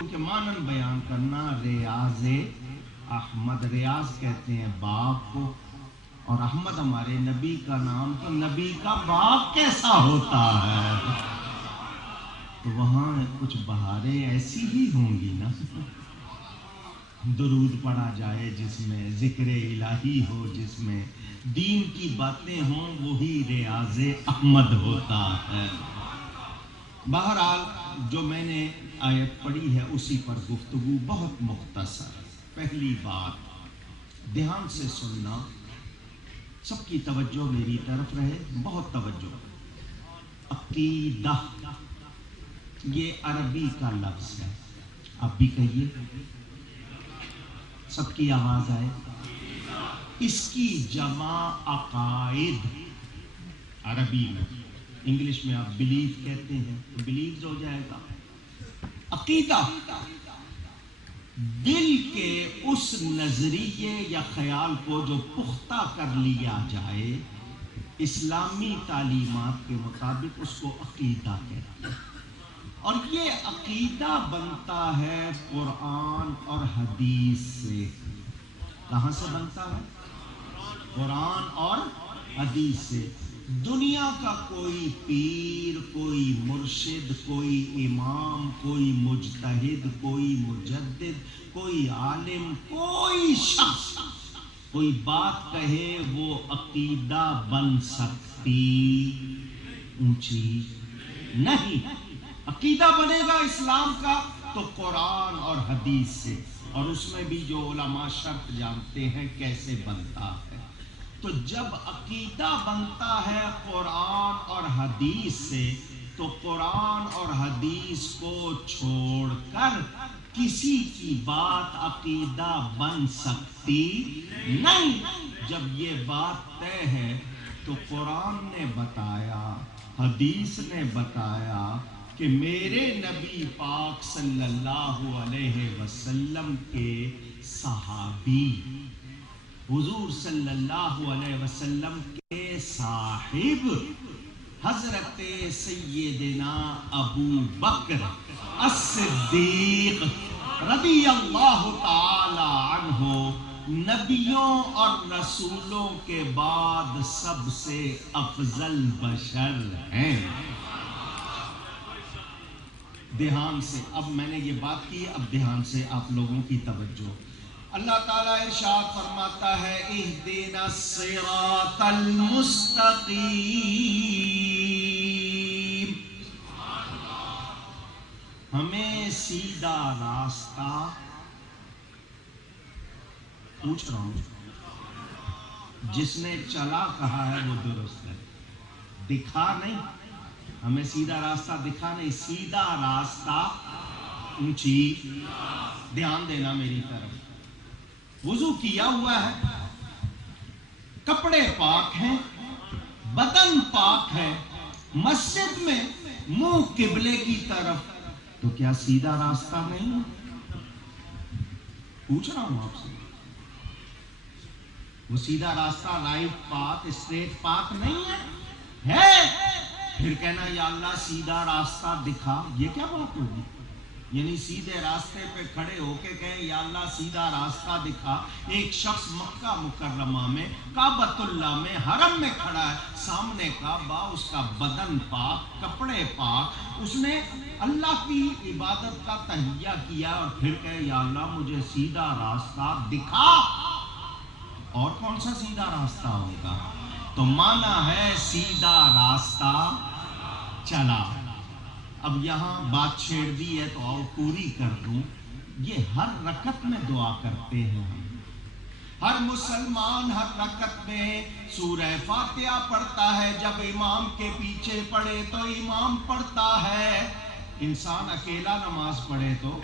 کہ مانن بیان کرنا ریاض احمد، ریاض کہتے ہیں باغ کو، اور احمد ہمارے نبی کا نام، تو نبی کا باغ کیسا ہوتا ہے؟ تو وہاں کچھ بہاریں ایسی ہی ہوں گی نا، درود پڑھا جائے جس میں، ذکر الہی ہو جس میں، دین کی باتیں ہوں، وہی ریاض احمد ہوتا ہے۔ بہرحال جو میں نے آیت پڑھی ہے اسی پر گفتگو بہت مختصر۔ پہلی بات دھیان سے سننا، سب کی توجہ میری طرف رہے، بہت توجہ۔ عقیدہ یہ عربی کا لفظ ہے، آپ بھی کہیے، سب کی آواز آئے۔ اس کی جمع عقائد عربی میں، انگلش میں آپ بلیف کہتے ہیں، بلیف ہو جائے گا۔ عقیدہ دل کے اس نظریے یا خیال کو جو پختہ کر لیا جائے اسلامی تعلیمات کے مطابق، اس کو عقیدہ کہتے ہیں۔ اور یہ عقیدہ بنتا ہے قرآن اور حدیث سے۔ کہاں سے بنتا ہے؟ قرآن اور حدیث سے۔ دنیا کا کوئی پیر، کوئی مرشد، کوئی امام، کوئی مجتہد، کوئی مجدد، کوئی عالم، کوئی شخص کوئی بات کہے وہ عقیدہ بن سکتی اونچی نہیں۔ عقیدہ بنے گا اسلام کا تو قرآن اور حدیث سے، اور اس میں بھی جو علماء شرط جانتے ہیں کیسے بنتا ہے۔ تو جب عقیدہ بنتا ہے قرآن اور حدیث سے، تو قرآن اور حدیث کو چھوڑ کر کسی کی بات عقیدہ بن سکتی نہیں۔ جب یہ بات طے ہے تو قرآن نے بتایا، حدیث نے بتایا کہ میرے نبی پاک صلی اللہ علیہ وسلم کے صحابی، حضور صلی اللہ علیہ وسلم کے صاحب حضرت سیدنا ابو بکر الصدیق رضی اللہ تعالی عنہ نبیوں اور رسولوں کے بعد سب سے افضل بشر ہیں۔ دھیان سے، اب میں نے یہ بات کی، اب دھیان سے آپ لوگوں کی توجہ۔ اللہ تعالیٰ ارشاد فرماتا ہے اہدنا الصراط المستقیم، ہمیں سیدھا راستہ، پوچھ رہا ہوں، جس نے چلا کہا ہے وہ درست ہے، دکھا نہیں، ہمیں سیدھا راستہ دکھا نہیں، سیدھا راستہ اونچی، دھیان دینا میری طرف۔ وضو کیا ہوا ہے، کپڑے پاک ہیں، بدن پاک ہے، مسجد میں منہ قبلے کی طرف، تو کیا سیدھا راستہ نہیں ہے؟ پوچھ رہا ہوں آپ سے، وہ سیدھا راستہ، رائٹ پاتھ، اسٹریٹ پاتھ نہیں ہے؟ پھر کہنا یا اللہ سیدھا راستہ دکھا، یہ کیا بات ہوگی؟ یعنی سیدھے راستے پہ کھڑے ہو کے کہیں یا اللہ سیدھا راستہ دکھا۔ ایک شخص مکہ مکرمہ میں کعبۃ اللہ میں حرم میں کھڑا ہے، سامنے کعبہ، اس کا بدن پاک، کپڑے پاک، اس نے اللہ کی عبادت کا تہیہ کیا اور پھر کہے یا اللہ مجھے سیدھا راستہ دکھا۔ اور کون سا سیدھا راستہ ہوگا؟ تو مانا ہے سیدھا راستہ چلا۔ اب یہاں بات چھیڑ دی ہے تو اور پوری کر دوں۔ یہ ہر رکعت میں دعا کرتے ہیں ہم، ہر مسلمان ہر رکعت میں سورہ فاتحہ پڑھتا ہے، جب امام کے پیچھے پڑھے تو امام پڑھتا ہے، انسان اکیلا نماز پڑھے تو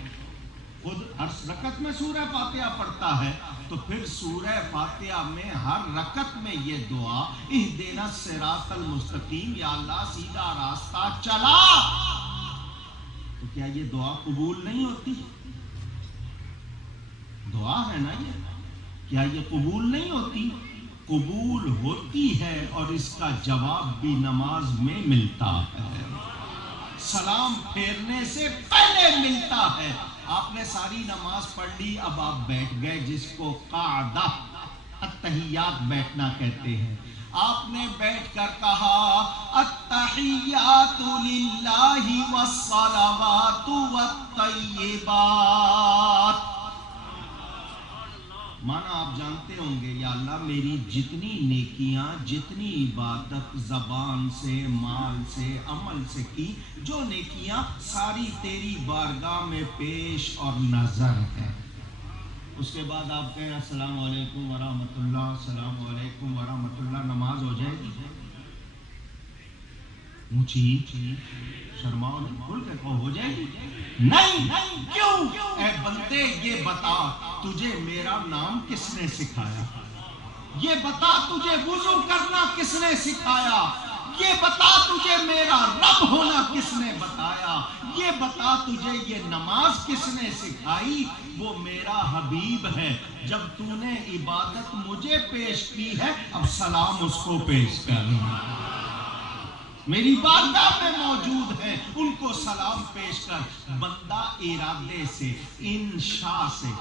خود ہر رکعت میں سورہ فاتحہ پڑھتا ہے، تو پھر سورہ فاتحہ میں ہر رکعت میں یہ دعا اہدنا الصراط المستقیم، یا اللہ سیدھا راستہ چلا، تو کیا یہ دعا قبول نہیں ہوتی؟ دعا ہے نا یہ، کیا یہ قبول نہیں ہوتی؟ قبول ہوتی ہے، اور اس کا جواب بھی نماز میں ملتا ہے۔ سلام پھیرنے سے پہلے ملتا ہے. آپ نے ساری نماز پڑھ لی، اب آپ بیٹھ گئے، جس کو قعدہ التحیات بیٹھنا کہتے ہیں. آپ نے بیٹھ کر کہا التحیات للہ والصلوات والطیبات. مانا آپ جانتے ہوں گے، یا اللہ میری جتنی نیکیاں، جتنی عبادت زبان سے، مال سے، عمل سے کی، جو نیکیاں ساری تیری بارگاہ میں پیش اور نظر ہے. اس کے بعد آپ کہیں السلام علیکم ورحمۃ اللہ، السلام علیکم ورحمۃ اللہ، نماز ہو جائے گی؟ اونچی شرماؤ نہیں، کھل کے کہو ہو جائے گی. نہیں. کیوں؟ اے بندے یہ بتا تجھے میرا نام کس نے سکھایا؟ یہ بتا تجھے وضو کرنا کس نے سکھایا؟ یہ بتا تجھے میرا رب ہونا کس نے بتایا؟ یہ بتا تجھے یہ نماز کس نے سکھائی؟ وہ میرا حبیب ہے. جب تو نے عبادت مجھے پیش کی ہے، اب سلام اس کو پیش کر. میری بارگاہ میں موجود ہے، ان کو سلام پیش کر. بندہ ارادے سے، انشاء سے،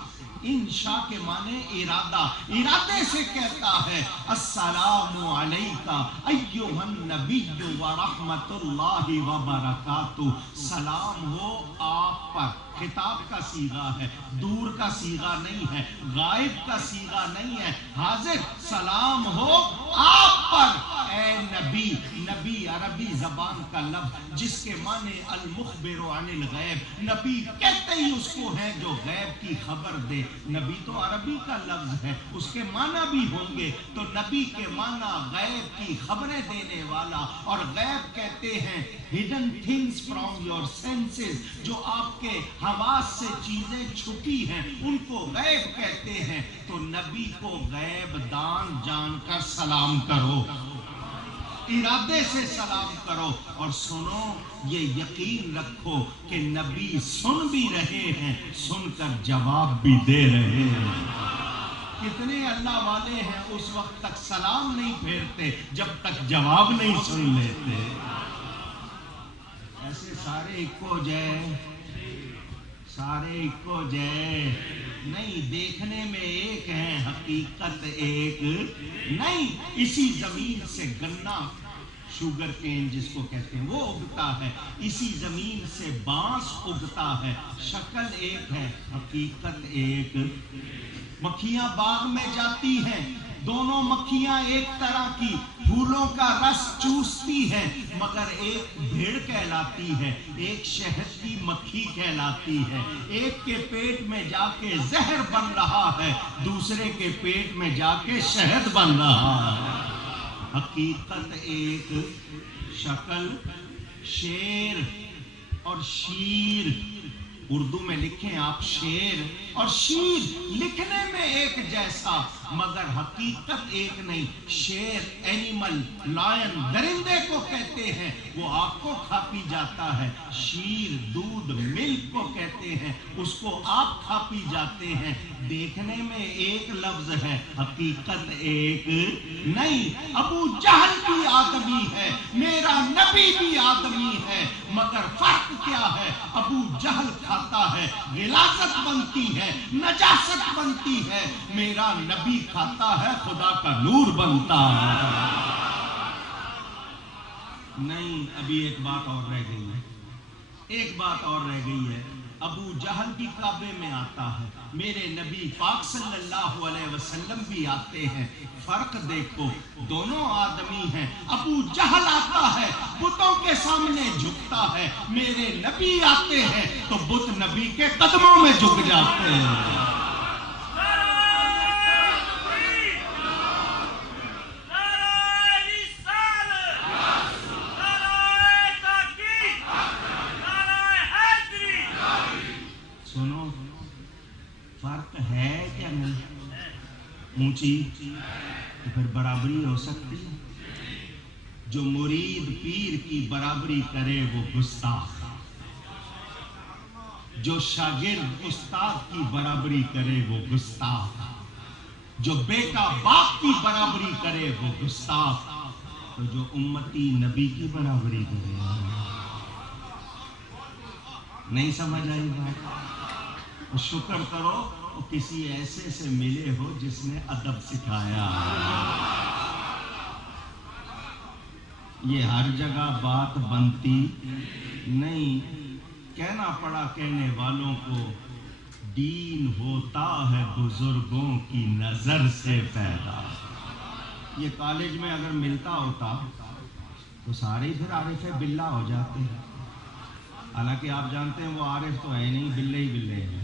انشاء کے معنی ارادہ، ارادے سے کہتا ہے السلام علیکہ ایھا النبی ورحمۃ اللہ وبرکاتہ. سلام ہو آپ پر. خطاب کا صیغہ ہے، دور کا صیغہ نہیں ہے، غائب کا صیغہ نہیں ہے، حاضر. سلام ہو آپ پر اے نبی. نبی عربی زبان کا لفظ جس کے معنی المخبر عن الغیب، نبی کہتے ہی اس کو ہے جو غیب کی خبر دے. نبی تو عربی کا لفظ ہے، اس کے معنی بھی ہوں گے. تو نبی کے معنی غیب کی خبریں دینے والا، اور غیب کہتے ہیں hidden things from your senses، جو آپ کے حواس سے چیزیں چھپی ہیں ان کو غیب کہتے ہیں. تو نبی کو غیب دان جان کر سلام کرو، ارادے سے سلام کرو. اور سنو، یہ یقین رکھو کہ نبی سن بھی رہے ہیں، سن کر جواب بھی دے رہے ہیں. کتنے اللہ والے ہیں اس وقت تک سلام نہیں پھیرتے جب تک جواب نہیں سن لیتے. ایسے سارے اکو جے، سارے اکو جے نہیں، دیکھنے میں ایک ہے، حقیقت ایک نہیں. اسی زمین سے گنا، شوگر کین جس کو کہتے ہیں، وہ اگتا ہے. اسی زمین سے بانس اگتا ہے. شکل ایک ہے، حقیقت ایک. مکھیاں باغ میں جاتی ہیں، دونوں مکھیاں ایک طرح کی پھولوں کا رس چوستی ہیں، مگر ایک بھیڑ کہلاتی ہے، ایک شہد کی مکھی کہلاتی ہے. ایک کے پیٹ میں جا کے زہر بن رہا ہے، دوسرے کے پیٹ میں جا کے شہد بن رہا ہے. حقیقت ایک، شکل. شیر اور شیر، اردو میں لکھیں آپ شیر اور شیر، لکھنے میں ایک جیسا مگر حقیقت ایک نہیں. شیر اینیمل، لائن درندے کو کہتے ہیں، وہ آپ کو کھا پی جاتا ہے. شیر دودھ، ملک کو کہتے ہیں، اس کو آپ کھا پی جاتے ہیں. دیکھنے میں ایک لفظ ہے، حقیقت ایک نہیں. ابو جہل بھی آدمی ہے، میرا نبی بھی آدمی ہے، مگر فرق کیا ہے؟ ابو جہل کھاتا ہے، غلاظت بنتی ہے، نجاست بنتی ہے. میرا نبی کھاتا ہے، خدا کا نور بنتا ہے. نہیں، ابھی ایک بات اور رہ گئی ہے، ایک بات اور رہ گئی ہے. ابو جہل بھی کعبے میں آتا ہے، میرے نبی پاک صلی اللہ علیہ وسلم بھی آتے ہیں. فرق دیکھو، دونوں آدمی ہیں. ابو جہل آتا ہے، بتوں کے سامنے جھکتا ہے. میرے نبی آتے ہیں تو بت نبی کے قدموں میں جھک جاتے ہیں. سنو، فرق ہے کیا نہیں؟ اونچی تو پھر برابری ہو سکتی ہے. جو مرید پیر کی برابری کرے وہ گستاخ، جو شاگرد استاد کی برابری کرے وہ گستاخ، جو بیٹا باپ کی برابری کرے وہ گستاخ، تو جو امتی نبی کی برابری کرے. نہیں سمجھ آئی بات؟ شکر کرو کسی ایسے سے ملے ہو جس نے ادب سکھایا. یہ ہر جگہ بات بنتی نہیں. کہنا پڑا کہنے والوں کو دین ہوتا ہے بزرگوں کی نظر سے پیدا. یہ کالج میں اگر ملتا ہوتا تو سارے پھر عارف باللہ ہو جاتے ہیں. حالانکہ آپ جانتے ہیں وہ عارف تو ہے نہیں، بلے ہی بلے ہیں.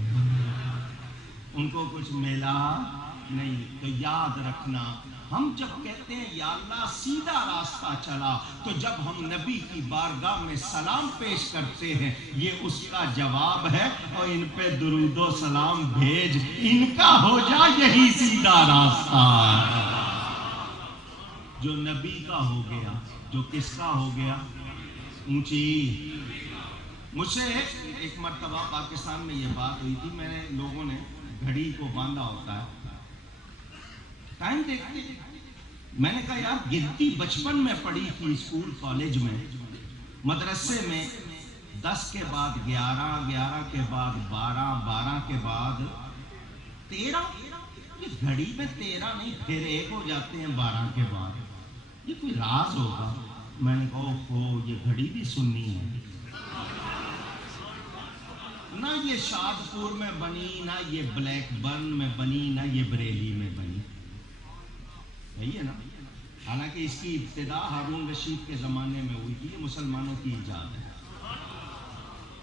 ان کو کچھ ملا نہیں. تو یاد رکھنا، ہم جب کہتے ہیں یا اللہ سیدھا راستہ چلا، تو جب ہم نبی کی بارگاہ میں سلام پیش کرتے ہیں یہ اس کا جواب ہے. اور ان پہ درود و سلام بھیج، ان کا ہو جا یہی سیدھا راستہ. جو نبی کا ہو گیا، جو کس کا ہو گیا؟ اونچی. مجھ سے ایک مرتبہ پاکستان میں یہ بات ہوئی تھی. میں نے لوگوں نے گھڑی کو باندھا ہوتا ہے، ٹائم دیکھتے. میں نے کہا یار گنتی بچپن میں پڑھی تھی اسکول کالج میں مدرسے میں 10 کے بعد 11، 11 کے بعد 12، 12 کے بعد 13. یہ گھڑی میں 13 نہیں پھر 1 ہو جاتے ہیں 12 کے بعد. یہ کوئی راز ہوگا. میں نے کہا اوہ یہ گھڑی بھی سننی ہے. نہ یہ شادپور میں بنی، نہ یہ بلیک برن میں بنی، نہ یہ بریلی میں بنی. صحیح ہے نا؟ حالانکہ اس کی ابتدا ہارون رشید کے زمانے میں ہوئی تھی. یہ مسلمانوں کی ایجاد ہے،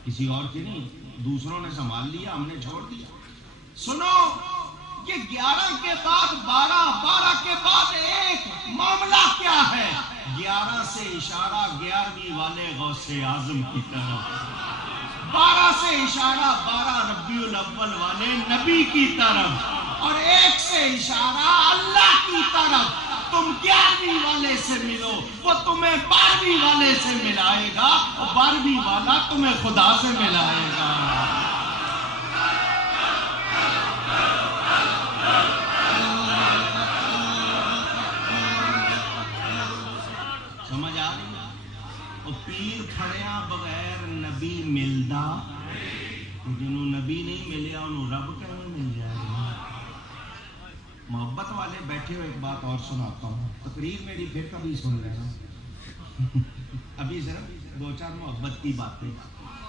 کسی اور کی نہیں. دوسروں نے سنبھال لیا، ہم نے چھوڑ دیا. سنو، یہ 11 کے بعد 12، 12 کے بعد 1، معاملہ کیا ہے؟ 11 سے اشارہ 11ویں والے غوث اعظم کی طرف، 12 سے اشارہ 12 ربیع الاول والے نبی کی طرف، اور 1 سے اشارہ اللہ کی طرف. تم 11ویں والے سے ملو، وہ تمہیں 12ویں والے سے ملائے گا، اور 12ویں والا تمہیں خدا سے ملائے گا. سمجھ آ رہی ہے؟ اور پیر کھڑیاں بغیر نبی ملدا، جنہوں نبی نہیں ملیا انہوں رب کیوں مل جائے گا. محبت والے بیٹھے ہوئے ایک بات اور سناتا ہوں. تقریر میری پھر کبھی سن لینا. ابھی صرف 2-4 محبت کی باتیں.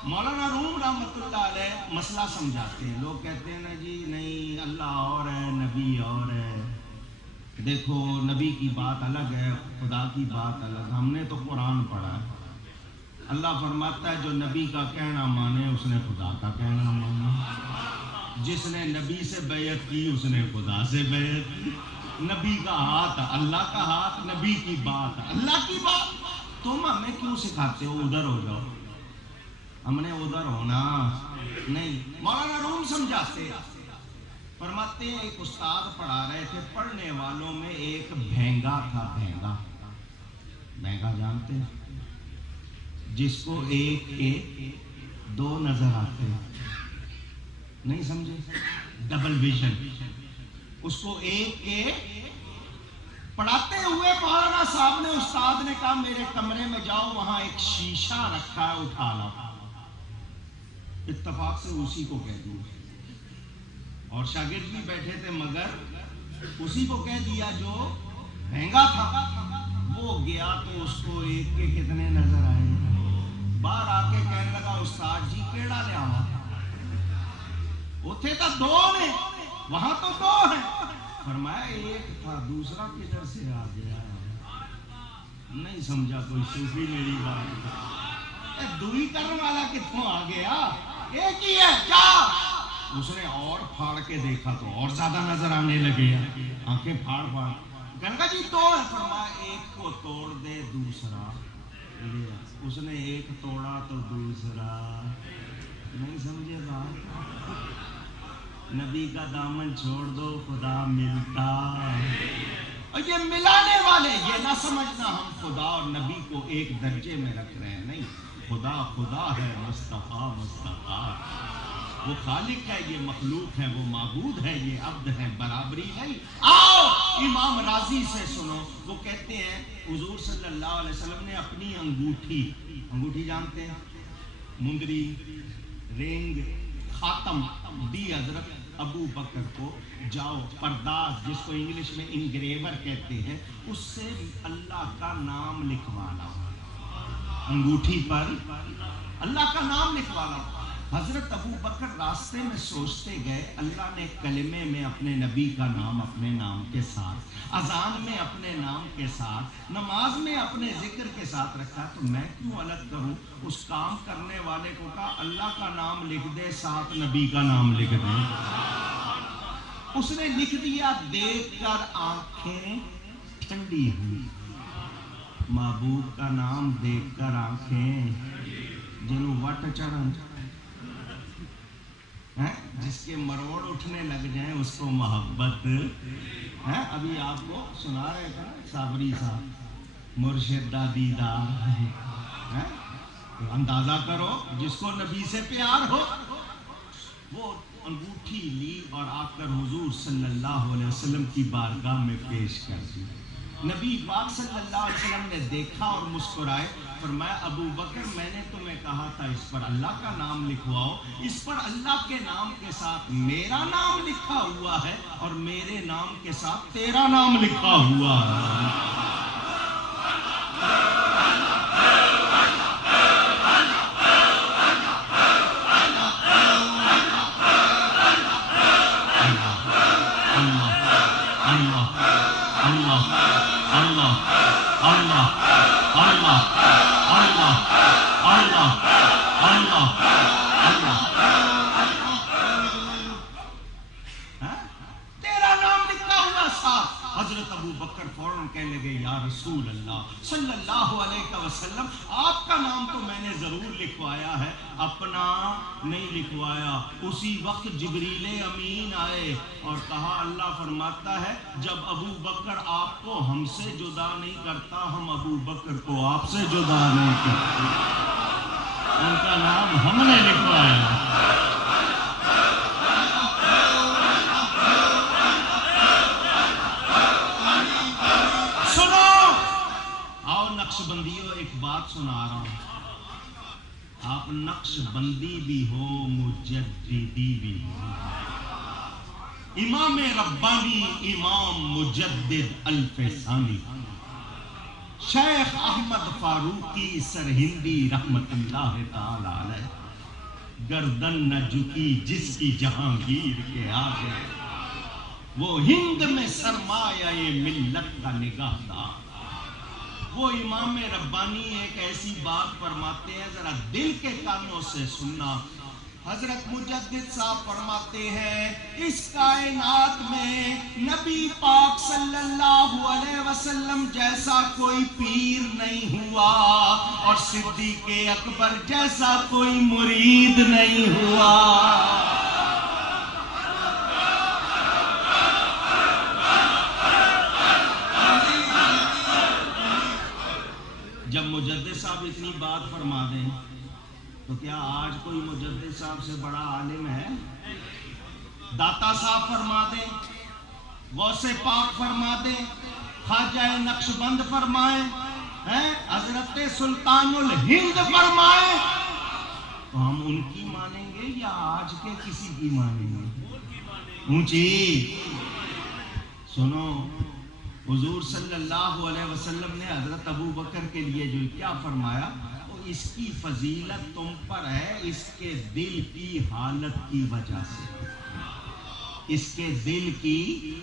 مولانا روم رحمۃ اللہ علیہ مسئلہ سمجھاتے ہیں. لوگ کہتے ہیں نا جی نہیں اللہ اور ہے نبی اور ہے. دیکھو نبی کی بات الگ ہے، خدا کی بات الگ. ہم نے تو قرآن پڑھا ہے. اللہ فرماتا ہے جو نبی کا کہنا مانے اس نے خدا کا کہنا مانا. جس نے نبی سے بیعت کی اس نے خدا سے بیعت کی. نبی کا ہاتھ اللہ کا ہاتھ، نبی کی بات اللہ کی بات. تم ہمیں کیوں سکھاتے ہو ادھر ہو جاؤ؟ ہم نے ادھر ہونا نہیں. مولانا روم سمجھاتے فرماتے ہیں ایک استاد پڑھا رہے تھے، پڑھنے والوں میں ایک بھینگا تھا. بھینگا، بھینگا جانتے ہیں؟ جس کو 1 کے 2 نظر آتے ہیں. نہیں سمجھے؟ Double vision. اس کو 1 کے پڑھاتے ہوئے مولانا صاحب نے، استاد نے کہا میرے کمرے میں جاؤ، وہاں ایک شیشہ رکھا ہے اٹھا لاؤ. اتفاق سے اسی کو کہہ دیا، اور شاگرد بھی بیٹھے تھے مگر اسی کو کہہ دیا جو بھینگا تھا. وہ گیا تو اس کو 1 کے کتنے نظر آئے. باہر آ کے کہنے لگا استاد جی کیڑا لیا ہوا؟ اتنے تو 2 نے، وہاں تو 2 ہیں. فرمایا 1 تھا دوسرا کدھر سے آ گیا. نہیں سمجھا کوئی صوفی میری بات. دوئی کرنے والا کتوں آ گیا؟ 1 ہی ہے کیا؟ اس نے اور پھاڑ کے دیکھا تو اور زیادہ نظر آنے لگے. آنکھیں پھاڑ پھاڑ کہنے جی 2 ہے. فرمایا 1 کو توڑ دے دوسرا لے. اس نے 1 توڑا تو دوسرا. نہیں سمجھے بات؟ نبی کا دامن چھوڑ دو خدا ملتا. اور یہ ملانے والے یہ نہ سمجھنا ہم خدا اور نبی کو ایک درجے میں رکھ رہے ہیں. نہیں، خدا خدا ہے، مصطفیٰ مصطفیٰ. وہ خالق ہے، یہ مخلوق ہے. وہ معبود ہے، یہ عبد ہے. برابری نہیں. آؤ امام راضی سے سنو. وہ کہتے ہیں حضور صلی اللہ علیہ وسلم نے اپنی انگوٹھی جانتے ہیں؟ مندری رنگ خاتم دی حضرت ابو بکر کو، جاؤ پرداز جس کو انگلش میں انگریور کہتے ہیں، اس سے اللہ کا نام لکھوا لاؤ، انگوٹھی پر اللہ کا نام لکھوا لاؤ۔ حضرت ابو بکر راستے میں سوچتے گئے، اللہ نے کلمے میں اپنے نبی کا نام اپنے نام کے ساتھ، اذان میں اپنے نام کے ساتھ، نماز میں اپنے ذکر کے ساتھ رکھا، تو میں کیوں الگ کروں؟ اس کام کرنے والے کو کہا اللہ کا نام لکھ دے، ساتھ نبی کا نام لکھ دے۔ اس نے لکھ دیا، دیکھ کر آنکھیں ٹھنڈی ہوئی، محبوب کا نام دیکھ کر آنکھیں جنوں وٹ چڑھن، جس کے مروڑ اٹھنے لگ جائیں اس کو محبت ہے۔ ابھی آپ کو سنا رہے تھے صابری صاحب، مرشد دا دیدار، اندازہ کرو جس کو نبی سے پیار ہو۔ وہ انگوٹھی لی اور آ کر حضور صلی اللہ علیہ وسلم کی بارگاہ میں پیش کر دی۔ نبی پاک صلی اللہ علیہ وسلم نے دیکھا اور مسکرائے، فرمایا ابو بکر میں نے تمہیں کہا تھا اس پر اللہ کا نام لکھواؤ، اس پر اللہ کے نام کے ساتھ میرا نام لکھا ہوا ہے اور میرے نام کے ساتھ تیرا نام لکھا ہوا ہے۔ حضرت ابو بکر فوراً کہنے لگے یا رسول اللہ صلی اللہ علیہ وسلم، آپ کا نام تو میں نے ضرور لکھوایا ہے، اپنا نہیں لکھوایا۔ اسی وقت جبریل امین آئے اور کہا اللہ فرماتا ہے جب ابو بکر آپ کو ہم سے جدا نہیں کرتا، ہم ابو بکر کو آپ سے جدا نہیں کرتے، ان کا نام ہم نے لکھوایا۔ نقش بندیوں ایک بات سنا رہا ہوں، آپ نقش بندی بھی ہو مجددی بھی ہو، امام ربانی امام مجدد الف ثانی شیخ احمد فاروقی سرہندی رحمت اللہ تعالی علیہ، گردن نہ جھکی جس کی جہانگیر کے آگے، وہ ہند میں سرمایہ ملت کا نگہدار۔ وہ امام ربانی ایک ایسی بات فرماتے ہیں، ذرا دل کے کانوں سے سننا۔ حضرت مجدد صاحب فرماتے ہیں اس کائنات میں نبی پاک صلی اللہ علیہ وسلم جیسا کوئی پیر نہیں ہوا اور صدیق اکبر جیسا کوئی مرید نہیں ہوا۔ جب مجدد صاحب اتنی بات فرما دیں تو کیا آج کوئی مجدد صاحب سے بڑا عالم ہے؟ داتا صاحب فرما دیں، غوث پاک فرما دیں، خواجہ نقش بند فرمائیں، حضرت سلطان الہند فرمائیں، تو ہم ان کی مانیں گے یا آج کے کسی کی مانیں گے؟ اونچی سنو، حضور صلی اللہ علیہ وسلم نے حضرت ابو بکر کے لیے جو کیا فرمایا، وہ اس کی فضیلت تم پر ہے اس کے دل کی حالت کی وجہ سے، اس کے دل کی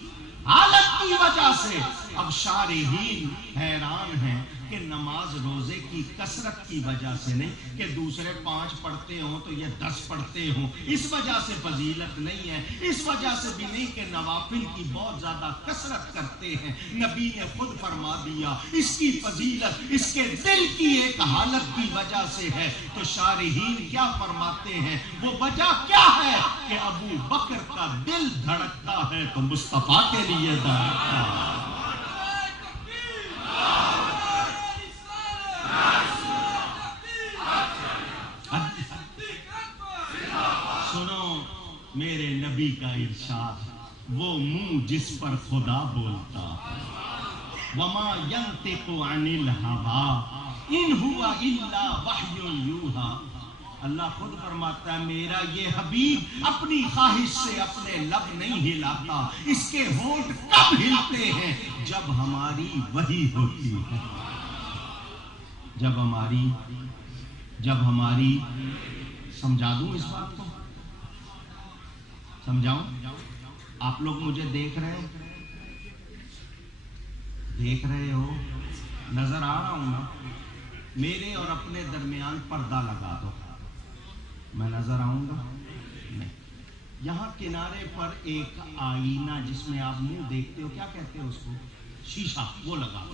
حالت کی وجہ سے۔ اب شارحین حیران ہیں کہ نماز روزے کی کثرت کی وجہ سے نہیں کہ دوسرے 5 پڑھتے ہوں تو یہ 10 پڑھتے ہوں، اس وجہ سے فضیلت نہیں ہے، اس وجہ سے بھی نہیں کہ نوافل کی بہت زیادہ کثرت کرتے ہیں۔ نبی نے خود فرما دیا اس کی فضیلت اس کے دل کی ایک حالت کی وجہ سے ہے۔ تو شارحین کیا فرماتے ہیں، وہ وجہ کیا ہے کہ ابو بکر کا دل دھڑکتا ہے تو مصطفیٰ کے لیے دھڑکتا ہے۔ سنو میرے نبی کا ارشاد، وہ منہ جس پر خدا بولتا، وما ينطق عن الهوى ان هو الا وحی یوحی، اللہ خود فرماتا ہے میرا یہ حبیب اپنی خواہش سے اپنے لب نہیں ہلاتا، اس کے ہونٹ کب ہلتے ہیں؟ جب ہماری وحی ہوتی ہے، جب ہماری سمجھا دوں اس بات کو، سمجھاؤں؟ آپ لوگ مجھے دیکھ رہے ہو، نظر آ رہا ہوں نا؟ میرے اور اپنے درمیان پردہ لگا دو، میں نظر آؤں گا نہیں؟ یہاں کنارے پر ایک آئینہ جس میں آپ منہ دیکھتے ہو، کیا کہتے ہو اس کو؟ شیشہ، وہ لگا دو۔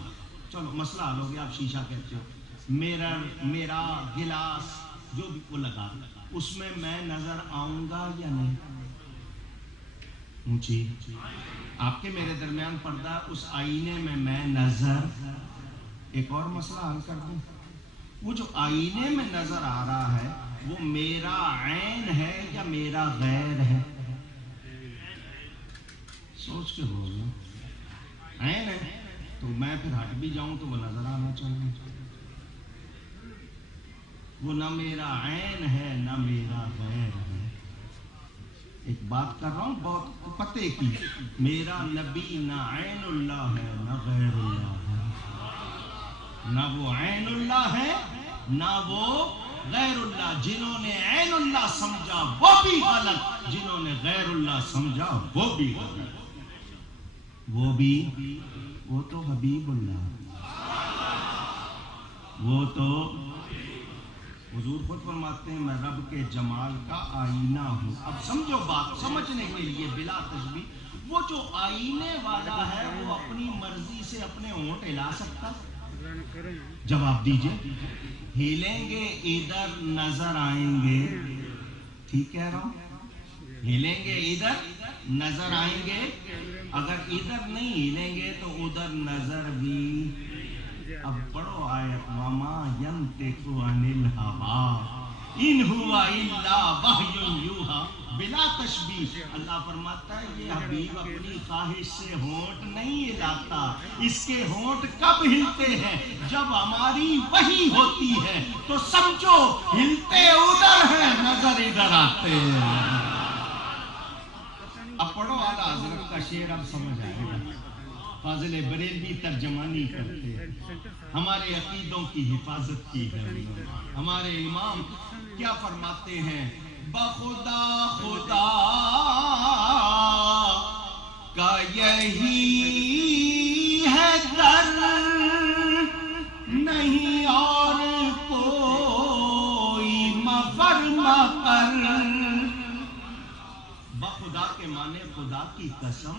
چلو مسئلہ حل ہو گیا، آپ شیشہ کہتے ہو، میرر، میرا گلاس، جو بھی، وہ لگا دو۔ اس میں میں نظر آؤں گا یا نہیں؟ اونچی، آپ کے میرے درمیان پردہ، اس آئینے میں نظر۔ ایک اور مسئلہ حل کر دوں، وہ جو آئینے میں نظر آ رہا ہے وہ میرا عین ہے یا میرا غیر ہے؟ سوچ کے بولو۔ عین ہے تو میں پھر ہٹ بھی جاؤں تو وہ نظر آنا چاہیے، وہ نہ میرا عین ہے نہ میرا غیر ہے۔ ایک بات کر رہا ہوں بہت پتے کی، میرا نبی نہ عین اللہ ہے نہ غیر اللہ ہے، نہ وہ عین اللہ ہے نہ وہ غیر اللہ۔ جنہوں نے عین اللہ سمجھا وہ بھی غلط، جنہوں نے غیر اللہ سمجھا وہ بھی غلط۔ وہ تو حبیب اللہ، وہ تو حضور خود فرماتے ہیں میں رب کے جمال کا آئینہ ہوں۔ اب سمجھو بات، سمجھنے کے لیے بلا تشبیہ، وہ جو آئینے والا ہے وہ اپنی مرضی سے اپنے ہونٹ ہلا سکتا؟ جواب دیجئے۔ ہلیں گے ادھر نظر آئیں گے، ٹھیک کہہ رہا ہوں؟ ہلیں گے ادھر نظر آئیں گے، اگر ادھر نہیں ہلیں گے تو ادھر نظر بھی۔ اب پڑھو آیت، وما ینطق عن الہوی ان ہوا الا وحی یوحی، بلا تشبیہ۔ اللہ فرماتا ہے یہ حبیب اپنی خواہش سے ہونٹ نہیں ہلاتا، اس کے ہونٹ کب ہلتے ہیں؟ جب ہماری وحی ہوتی ہے، تو سمجھو ہلتے ادھر ہیں، نظر ادھر آتے ہیں۔ اب پڑھو اعلیٰ حضرت کا شعر، اب سمجھ آئے گا۔ فاضل بریلوی ترجمانی کرتے ہیں، ہمارے عقیدوں کی حفاظت کی ہے۔ ہمارے امام کیا فرماتے ہیں؟ بخدا خدا کا یہی ہے در، نہیں اور کوئی مفر مقر۔ بخدا کے معنی خدا کی قسم،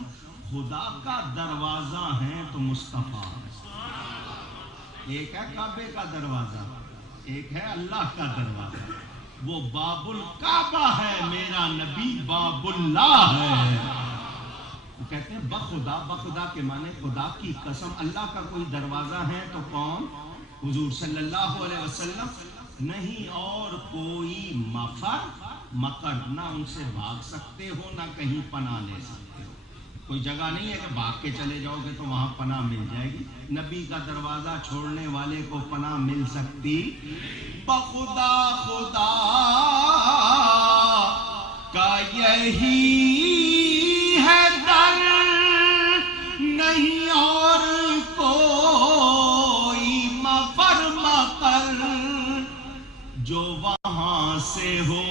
خدا کا دروازہ ہے تو مصطفیٰ۔ ایک ہے کعبے کا دروازہ، ایک ہے اللہ کا دروازہ۔ وہ باب الکعبہ ہے، میرا نبی باب اللہ ہے۔ وہ کہتے ہیں بخدا، بخدا کے معنی خدا کی قسم، اللہ کا کوئی دروازہ ہے تو کون؟ حضور صلی اللہ علیہ وسلم۔ نہیں اور کوئی مفر مکر، نہ ان سے بھاگ سکتے ہو نہ کہیں پناہ لے سکتے ہو۔ کوئی جگہ نہیں ہے کہ بھاگ کے چلے جاؤ گے تو وہاں پناہ مل جائے گی۔ نبی کا دروازہ چھوڑنے والے کو پناہ مل سکتی؟ بخدا خدا کا یہی ہے در، نہیں اور کوئی مفر مقر۔ جو وہاں سے ہو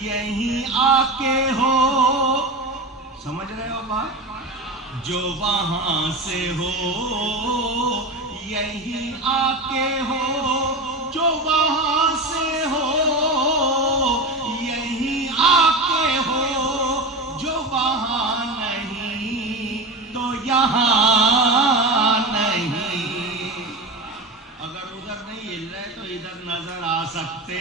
یہیں آ کے ہو، سمجھ رہے ہو بات؟ جو وہاں سے ہو یہیں آ کے ہو، جو وہاں سے ہو یہیں آ کے ہو، جو وہاں نہیں تو یہاں نہیں۔ اگر ادھر نہیں ہل رہے تو ادھر نظر آ سکتے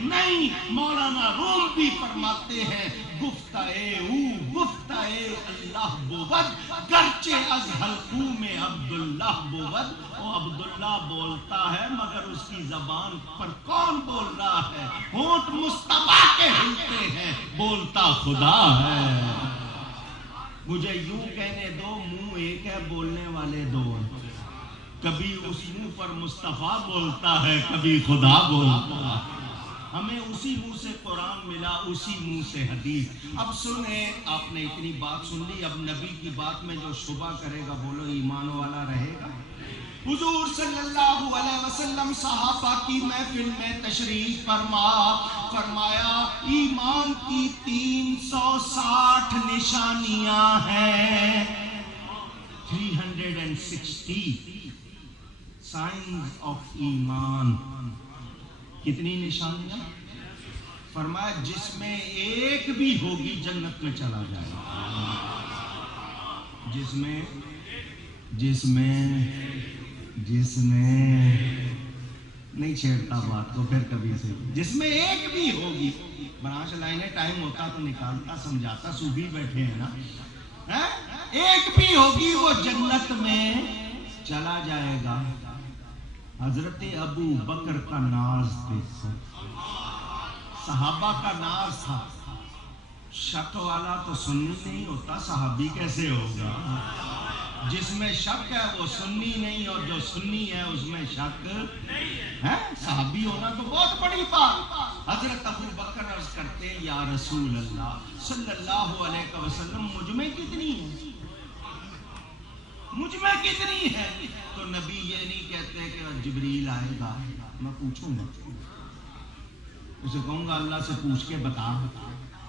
نہیں۔ مولانا روم بھی فرماتے ہیں گفتائے او گفتائے اللہ بود، گرچہ از حلقوم عبداللہ بود۔ وہ عبداللہ بولتا ہے مگر اس کی زبان پر کون بول رہا ہے؟ ہونٹ مصطفیٰ کے ہلتے ہیں، بولتا خدا ہے۔ مجھے یوں کہنے دو، منہ ایک ہے بولنے والے دو ہیں۔ کبھی اس منہ پر مصطفیٰ بولتا ہے، کبھی خدا بولتا ہے۔ ہمیں اسی منہ سے قرآن ملا، اسی منہ سے حدیث۔ اب سنیں، آپ نے اتنی بات سن لی، اب نبی کی بات میں جو شبہ کرے گا بولو ایمان والا رہے گا؟ حضور صلی اللہ علیہ وسلم صحابہ کی محفل میں تشریف فرمایا ایمان کی 360 نشانیاں ہیں، 360 سائنز آف ایمان۔ کتنی نشانیاں؟ فرمایا جس میں ایک بھی ہوگی جنت میں چلا جائے گا۔ جس میں نہیں چھیڑتا بات کو پھر کبھی سے، جس میں ایک بھی ہوگی، برانچ لائنیں ٹائم ہوتا تو نکالتا سمجھاتا، صوفی بیٹھے ہیں نا، ایک بھی ہوگی وہ جنت میں چلا جائے گا۔ حضرت ابو بکر کا ناز دیکھو، صحابہ کا ناز تھا۔ شک والا تو سنی نہیں ہوتا، صحابی کیسے ہوگا؟ جس میں شک ہے وہ سنی نہیں، اور جو سنی ہے اس میں شک ہے۔ صحابی ہونا تو بہت بڑی بات۔ حضرت ابو بکر عرض کرتے یا رسول اللہ صلی اللہ علیہ وسلم مجھ میں کتنی ہے؟ مجھ میں کتنی ہے؟ تو نبی یہ نہیں کہتے کہ جبریل آئے گا، میں پوچھوں گا، اسے کہوں گا اللہ سے پوچھ کے بتا،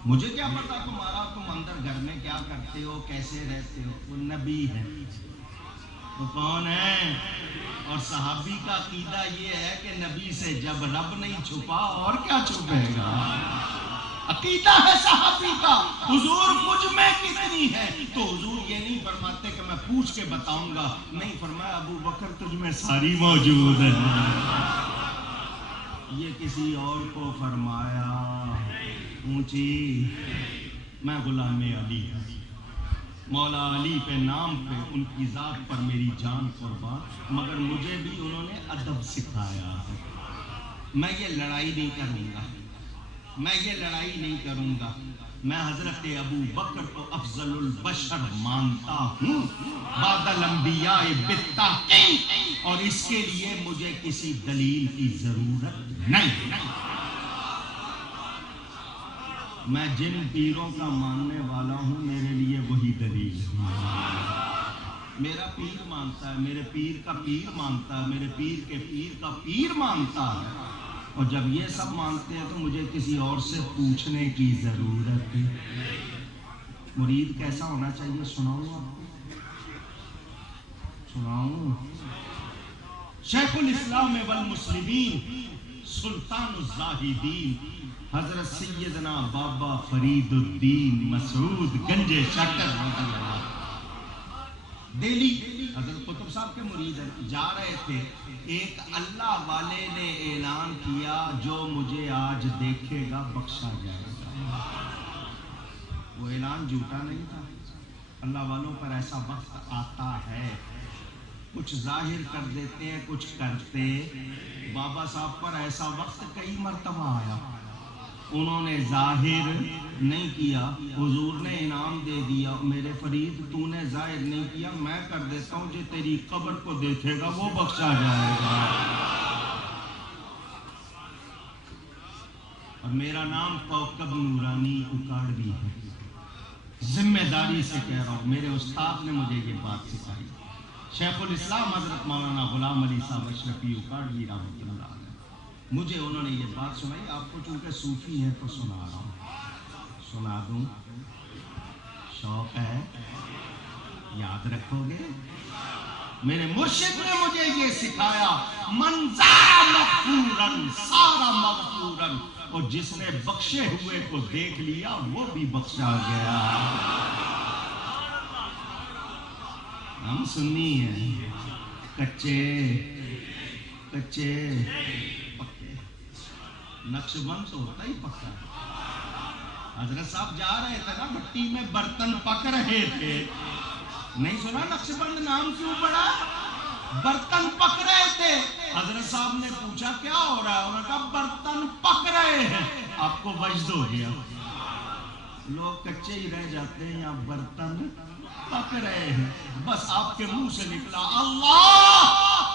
مجھے کیا پتا تمہارا، تم اندر گھر میں کیا کرتے ہو، کیسے رہتے ہو۔ وہ نبی ہے، وہ کون ہے؟ اور صحابی کا عقیدہ یہ ہے کہ نبی سے جب رب نہیں چھپا اور کیا چھپے گا؟ عقیدہ ہے صحابی کا۔ حضور مجھ میں کتنی ہے؟ تو حضور یہ نہیں فرماتے کہ میں پوچھ کے بتاؤں گا، نہیں، فرمایا ابو بکر تجھ میں ساری موجود ہے۔ یہ کسی اور کو فرمایا اونچی، میں غلام علی ہوں، مولا علی پہ نام پہ ان کی ذات پر میری جان قربان، مگر مجھے بھی انہوں نے ادب سکھایا ہے۔ میں یہ لڑائی نہیں کروں گا، میں حضرت ابو بکر کو افضل البشر مانتا ہوں بعد الانبیاء بالتحقیق، اور اس کے لیے مجھے کسی دلیل کی ضرورت نہیں۔ میں جن پیروں کا ماننے والا ہوں میرے لیے وہی دلیل ہے۔ میرا پیر مانتا ہے، میرے پیر کا پیر مانتا ہے، میرے پیر کے پیر کا پیر مانتا ہے، اور جب یہ سب مانتے ہیں تو مجھے کسی اور سے پوچھنے کی ضرورت ہے۔ مرید کیسا ہونا چاہیے سناؤں آپ کو؟ سناؤں؟ شیخ الاسلام والمسلمین سلطان الزاہدین حضرت سیدنا بابا فرید الدین مسعود گنج شکر دہلی، حضرت قطب صاحب کے مرید جا رہے تھے، ایک اللہ والے نے اعلان کیا جو مجھے آج دیکھے گا بخشا جائے گا۔ وہ اعلان جھوٹا نہیں تھا۔ اللہ والوں پر ایسا وقت آتا ہے، کچھ ظاہر کر دیتے ہیں، کچھ کرتے۔ بابا صاحب پر ایسا وقت کئی مرتبہ آیا، انہوں نے ظاہر نہیں کیا، حضور نے انعام دے دیا، میرے فرید تو نے ظاہر نہیں کیا، میں کر دیتا ہوں، جو تیری قبر کو دیکھے گا وہ بخشا جائے گا۔ اور میرا نام کوكب نورانی اکاڑوی ہے، ذمہ داری سے کہہ رہا ہوں، میرے استاد نے مجھے یہ بات سکھائی، شیخ الاسلام حضرت مولانا غلام علی صاحب اشرفی اکاڑوی رحمۃ اللہ علیہ، مجھے انہوں نے یہ بات سنائی، آپ کو چونکہ صوفی ہیں تو سنا رہا ہوں، سنا دوں؟ شوق ہے؟ یاد رکھو گے؟ میرے مرشد نے مجھے یہ سکھایا، من زارا مغفورا سارا مغفورا، اور جس نے بخشے ہوئے کو دیکھ لیا وہ بھی بخشا گیا۔ ہم سنی ہیں، کچے پکے، نقش بند تو ہوتا ہی پکا۔ حضرت صاحب جا رہے تھے نا، مٹی میں برتن پک رہے تھے، نہیں سنا نقش بند نام کیوں پڑا؟ برتن پک رہے تھے، حضرت صاحب نے پوچھا کیا ہو رہا ہے، انہوں نے کہا برتن پک رہے ہیں۔ آپ کو وجد ہو گیا، لوگ کچے ہی رہ جاتے ہیں یا برتن پک رہے ہیں، بس آپ کے منہ سے نکلا اللہ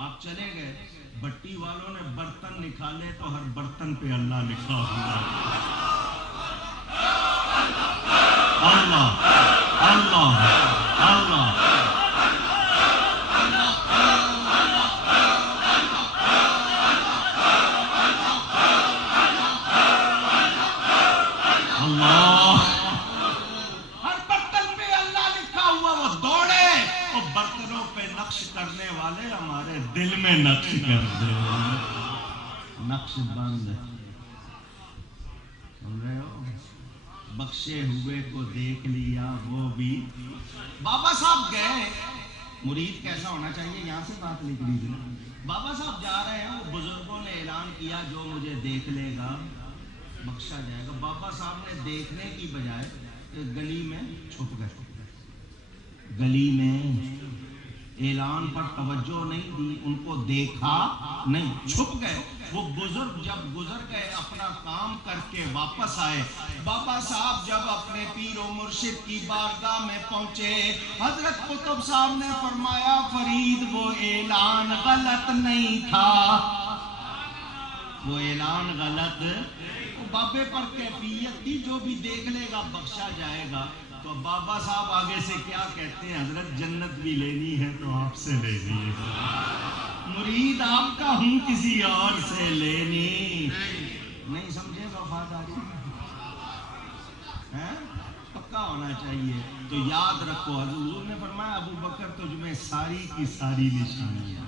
آپ چلے گئے، بٹی والوں نے برتن نکالے تو ہر برتن پہ اللہ لکھا ہوا ہے۔ اللہ اللہ اللہ اللہ، ہر برتن پہ اللہ لکھا ہوا، وہ دوڑے اور برتنوں پہ نقش کرنے والے ہمارے دل میں نقش کر دے، نقش بند۔ سن رہے ہو؟ بخشے ہوئے کو دیکھ لیا وہ بھی۔ بابا صاحب گئے، مرید کیسا ہونا چاہیے یہاں سے بات لکھ لیجیے۔ بابا صاحب جا رہے ہیں، وہ بزرگوں نے اعلان کیا جو مجھے دیکھ لے گا بخشا جائے گا۔ بابا صاحب نے دیکھنے کی بجائے گلی میں چھپ گئے، گلی میں اعلان پر توجہ نہیں دی، ان کو دیکھا نہیں، چھپ گئے۔ وہ بزرگ جب گزر گئے، اپنا کام کر کے واپس آئے، بابا صاحب جب اپنے پیر و مرشد کی بارگاہ میں پہنچے، حضرت قطب صاحب نے فرمایا فرید وہ اعلان غلط نہیں تھا، وہ اعلان غلط، وہ بابے پر کیفیت تھی جو بھی دیکھ لے گا بخشا جائے گا۔ تو بابا صاحب آگے سے کیا کہتے ہیں، حضرت جنت بھی لینی ہے تو آپ سے لینی ہے، مرید آپ کا ہوں کسی اور سے لینی نہیں۔ سمجھے وفاداری پکا ہونا چاہیے۔ تو یاد رکھو، حضور نے فرمایا ابو بکر تجھ میں ساری کی ساری نشانیاں۔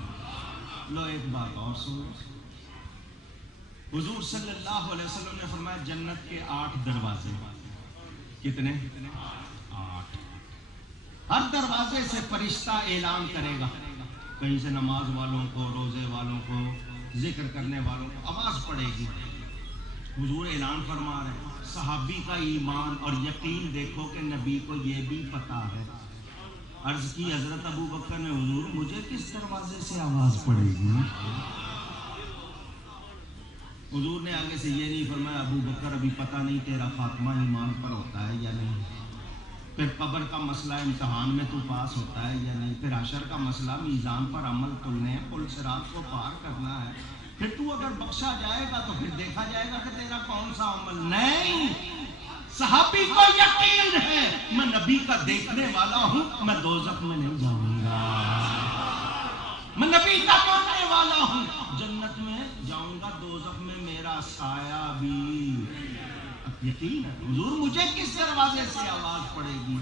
لو ایک بات اور سنو، حضور صلی اللہ علیہ وسلم نے فرمایا جنت کے 8 دروازے۔ کتنے؟ 8۔ ہر دروازے سے فرشتہ اعلان کرے گا، کہیں سے نماز والوں کو، روزے والوں کو، ذکر کرنے والوں کو آواز پڑے گی۔ حضور اعلان فرما رہے ہیں، صحابی کا ایمان اور یقین دیکھو کہ نبی کو یہ بھی پتا ہے۔ عرض کی حضرت ابو بکر نے، حضور مجھے کس دروازے سے آواز پڑے گی؟ حضور نے آگے سے یہ نہیں فرمایا ابو بکر ابھی پتہ نہیں تیرا خاتمہ ایمان پر ہوتا ہے یا نہیں، پھر قبر کا مسئلہ امتحان میں تو پاس ہوتا ہے یا نہیں، پھر حشر کا مسئلہ میزان پر عمل تلنے ہیں، پل صراط کو پار کرنا ہے، پھر تو اگر بخشا جائے گا تو پھر دیکھا جائے گا کہ تیرا کون سا عمل۔ نہیں، صحابی کو یقین ہے میں نبی کا دیکھنے والا ہوں، میں دوزخ میں نہیں جاؤں گا، میں نبی کا ماننے والا ہوں، جنت میں جاؤں گا، دوزخ میں میرا سایہ بھی۔ یقین ہے حضور مجھے کس دروازے سے آواز پڑے گی؟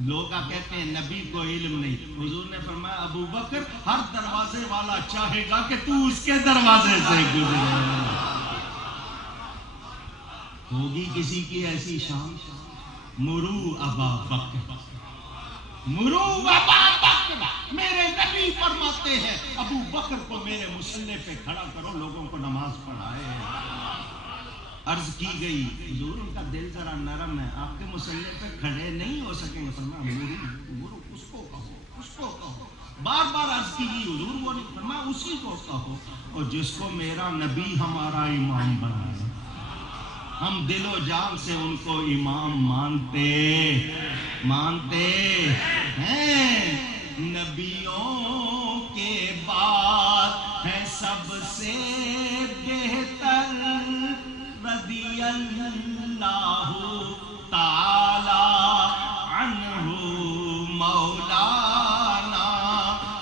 لوگ کہتے ہیں نبی کو علم نہیں، حضور نے فرمایا ابو بکر ہر دروازے والا چاہے گا کہ تو اس کے دروازے سے گزرے۔ ہوگی کسی کی ایسی شان، مرو ابا بکر، مرو ابا بکر، میرے نبی فرماتے ہیں ابو بکر کو میرے مصلی پہ کھڑا کرو، لوگوں کو نماز پڑھائے۔ عرض کی گئی حضور ان کا دل ذرا نرم ہے، آپ کے مصلی پہ کھڑے نہیں ہو سکیں گے، فرمایا مرو اس کو کہو، اس کو کہو، بار بار عرض کی گئی حضور وہ نہیں، فرمایا اسی کو کہو، اور جس کو میرا نبی ہمارا امام بنائے، ہم دل و جان سے ان کو امام مانتے ہیں۔ نبیوں کے بعد ہے سب سے بہتر رضی اللہ تعالی عنہ مولانا